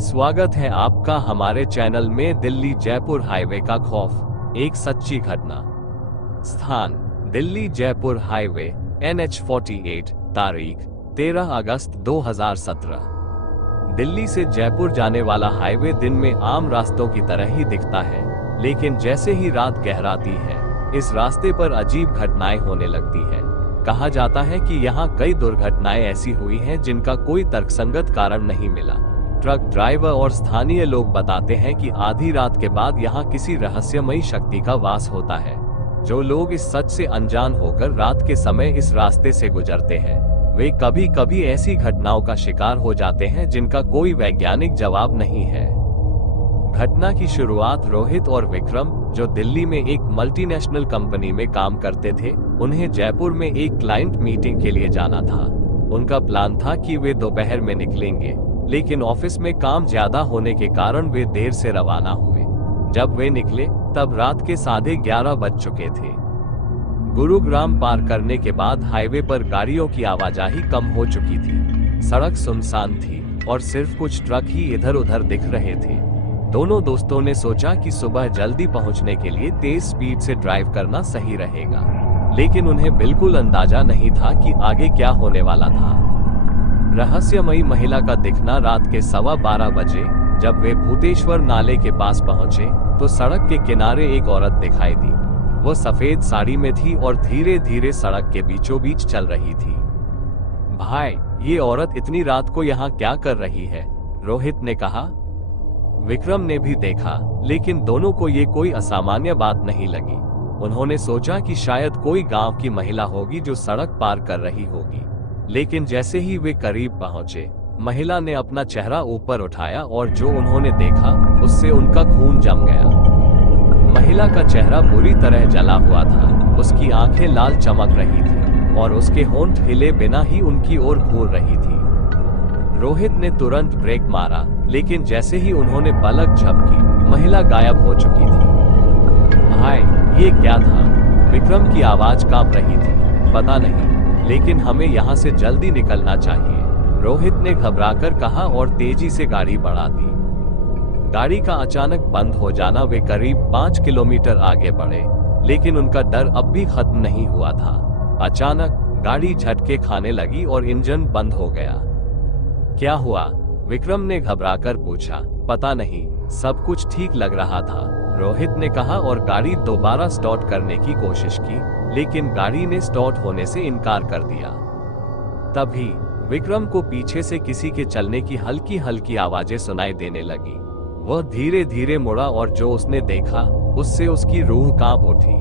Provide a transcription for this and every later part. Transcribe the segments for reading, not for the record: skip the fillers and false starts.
स्वागत है आपका हमारे चैनल में। दिल्ली जयपुर हाईवे का खौफ, एक सच्ची घटना। स्थान दिल्ली जयपुर हाईवे NH48, तारीख 13 अगस्त 2017। दिल्ली से जयपुर जाने वाला हाईवे दिन में आम रास्तों की तरह ही दिखता है, लेकिन जैसे ही रात गहराती है इस रास्ते पर अजीब घटनाएं होने लगती है। कहा जाता है कि यहाँ कई दुर्घटनाएं ऐसी हुई हैं जिनका कोई तर्कसंगत कारण नहीं मिला। ट्रक ड्राइवर और स्थानीय लोग बताते हैं कि आधी रात के बाद यहाँ किसी रहस्यमयी शक्ति का वास होता है। जो लोग इस सच से अनजान होकर रात के समय इस रास्ते से गुजरते हैं, वे कभी कभी ऐसी घटनाओं का शिकार हो जाते हैं जिनका कोई वैज्ञानिक जवाब नहीं है। घटना की शुरुआत रोहित और विक्रम, जो दिल्ली में एक मल्टीनेशनल कंपनी में काम करते थे, उन्हें जयपुर में एक क्लाइंट मीटिंग के लिए जाना था। उनका प्लान था कि वे दोपहर में निकलेंगे, लेकिन ऑफिस में काम ज्यादा होने के कारण वे देर से रवाना हुए। जब वे निकले तब रात के 11:30 बज चुके थे। गुरुग्राम पार करने के बाद हाईवे पर गाड़ियों की आवाजाही कम हो चुकी थी। सड़क सुनसान थी और सिर्फ कुछ ट्रक ही इधर उधर दिख रहे थे। दोनों दोस्तों ने सोचा कि सुबह जल्दी पहुंचने के लिए तेज स्पीड से ड्राइव करना सही रहेगा, लेकिन उन्हें बिल्कुल अंदाजा नहीं था कि आगे क्या होने वाला था। रहस्यमयी महिला का दिखना रात के 12:15 बजे जब वे भूतेश्वर नाले के पास पहुंचे तो सड़क के किनारे एक औरत दिखाई दी। वो सफेद साड़ी में थी और धीरे धीरे सड़क के बीचों बीच चल रही थी। भाई, ये औरत इतनी रात को यहाँ क्या कर रही है? रोहित ने कहा। विक्रम ने भी देखा, लेकिन दोनों को ये कोई असामान्य बात नहीं लगी। उन्होंने सोचा कि शायद कोई गांव की महिला होगी जो सड़क पार कर रही होगी, लेकिन जैसे ही वे करीब पहुंचे, महिला ने अपना चेहरा ऊपर उठाया और जो उन्होंने देखा उससे उनका खून जम गया। महिला का चेहरा बुरी तरह जला हुआ था, उसकी आंखें लाल चमक रही थी और उसके होंठ हिले बिना ही उनकी ओर घूर रही थी। रोहित ने तुरंत ब्रेक मारा, लेकिन जैसे ही उन्होंने पलक झपकी, महिला गायब हो चुकी थी। भाई, ये क्या था? विक्रम की आवाज कांप रही थी। पता नहीं, लेकिन हमें यहाँ से जल्दी निकलना चाहिए, रोहित ने घबराकर कहा और तेजी से गाड़ी बढ़ा दी। गाड़ी का अचानक बंद हो जाना, वे करीब 5 किलोमीटर आगे बढ़े, लेकिन उनका डर अब भी खत्म नहीं हुआ था। अचानक गाड़ी झटके खाने लगी और इंजन बंद हो गया। क्या हुआ? विक्रम ने घबराकर पूछा। पता नहीं, सब कुछ ठीक लग रहा था, रोहित ने कहा और गाड़ी दोबारा स्टार्ट करने की कोशिश की, लेकिन गाड़ी ने स्टार्ट होने से इनकार कर दिया। तभी विक्रम को पीछे से किसी के चलने की हल्की हल्की आवाजें सुनाई देने लगी। वह धीरे धीरे मुड़ा और जो उसने देखा उससे उसकी रूह कांप उठी।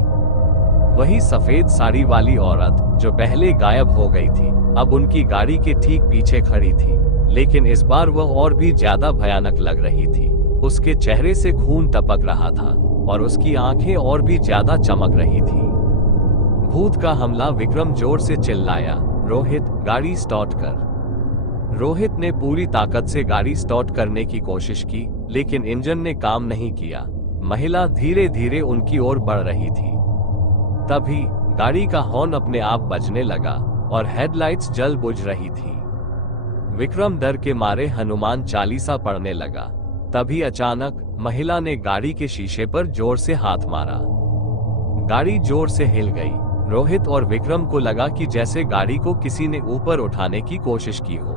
वही सफेद साड़ी वाली औरत जो पहले गायब हो गई थी, अब उनकी गाड़ी के ठीक पीछे खड़ी थी, लेकिन इस बार वह और भी ज्यादा भयानक लग रही थी। उसके चेहरे से खून टपक रहा था और उसकी आंखें और भी ज्यादा चमक रही थी। भूत का हमला, विक्रम जोर से चिल्लाया। रोहित, गाड़ी स्टार्ट कर। रोहित ने पूरी ताकत से गाड़ी स्टार्ट करने की कोशिश की, लेकिन इंजन ने काम नहीं किया। महिला धीरे धीरे उनकी ओर बढ़ रही थी। तभी गाड़ी का हॉर्न अपने आप बजने लगा और हेडलाइट्स जल बुझ रही थी। विक्रम डर के मारे हनुमान चालीसा पढ़ने लगा। तभी अचानक महिला ने गाड़ी के शीशे पर जोर से हाथ मारा। गाड़ी जोर से हिल गई। रोहित और विक्रम को लगा कि जैसे गाड़ी को किसी ने ऊपर उठाने की कोशिश की हो।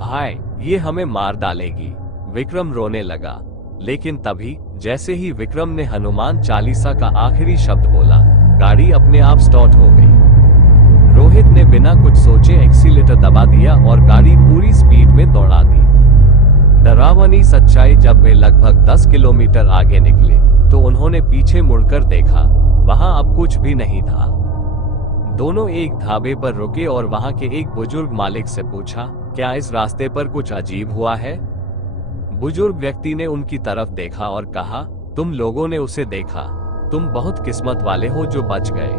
भाई, ये हमें मार डालेगी, विक्रम रोने लगा। लेकिन तभी जैसे ही विक्रम ने हनुमान चालीसा का आखिरी शब्द बोला, गाड़ी अपने आप स्टार्ट हो गई। रोहित ने बिना कुछ सोचे एक्सीलेटर दबा दिया और गाड़ी पूरी स्पीड में दौड़ा दी। डरावनी सच्चाई, जब वे लगभग 10 किलोमीटर आगे निकले तो उन्होंने पीछे मुड़कर देखा, वहां अब कुछ भी नहीं था। दोनों एक ढाबे पर रुके और वहां के एक बुजुर्ग मालिक से पूछा, क्या इस रास्ते पर कुछ अजीब हुआ है? बुजुर्ग व्यक्ति ने उनकी तरफ देखा और कहा, तुम लोगों ने उसे देखा, तुम बहुत किस्मत वाले हो जो बच गए।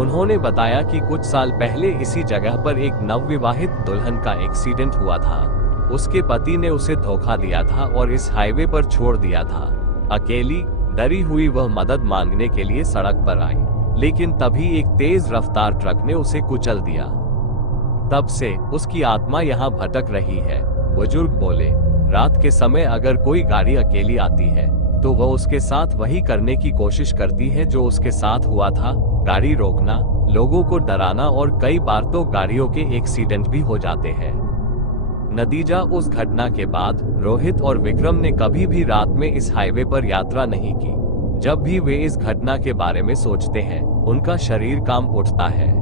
उन्होंने बताया कि कुछ साल पहले इसी जगह पर एक नवविवाहित दुल्हन का एक्सीडेंट हुआ था। उसके पति ने उसे धोखा दिया था और इस हाईवे पर छोड़ दिया था। अकेली डरी हुई वह मदद मांगने के लिए सड़क पर आई, लेकिन तभी एक तेज रफ्तार ट्रक ने उसे कुचल दिया। तब से उसकी आत्मा यहाँ भटक रही है, बुजुर्ग बोले। रात के समय अगर कोई गाड़ी अकेली आती है तो वह उसके साथ वही करने की कोशिश करती है जो उसके साथ हुआ था, गाड़ी रोकना, लोगों को डराना, और कई बार तो गाड़ियों के एक्सीडेंट भी हो जाते हैं। नतीजा, उस घटना के बाद रोहित और विक्रम ने कभी भी रात में इस हाईवे पर यात्रा नहीं की। जब भी वे इस घटना के बारे में सोचते हैं, उनका शरीर कांप उठता है।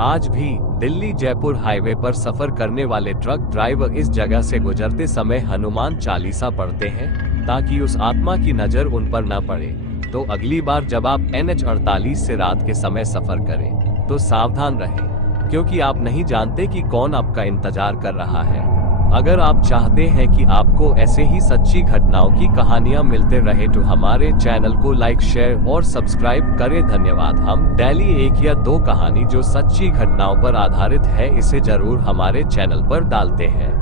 आज भी दिल्ली जयपुर हाईवे पर सफर करने वाले ट्रक ड्राइवर इस जगह से गुजरते समय हनुमान चालीसा पढ़ते हैं ताकि उस आत्मा की नजर उन पर न पड़े। तो अगली बार जब आप NH 48 से रात के समय सफर करें तो सावधान रहें, क्योंकि आप नहीं जानते कि कौन आपका इंतजार कर रहा है। अगर आप चाहते हैं कि आपको ऐसे ही सच्ची घटनाओं की कहानियां मिलते रहे तो हमारे चैनल को लाइक, शेयर और सब्सक्राइब करें। धन्यवाद। हम डेली 1 या 2 कहानी जो सच्ची घटनाओं पर आधारित है इसे जरूर हमारे चैनल पर डालते हैं।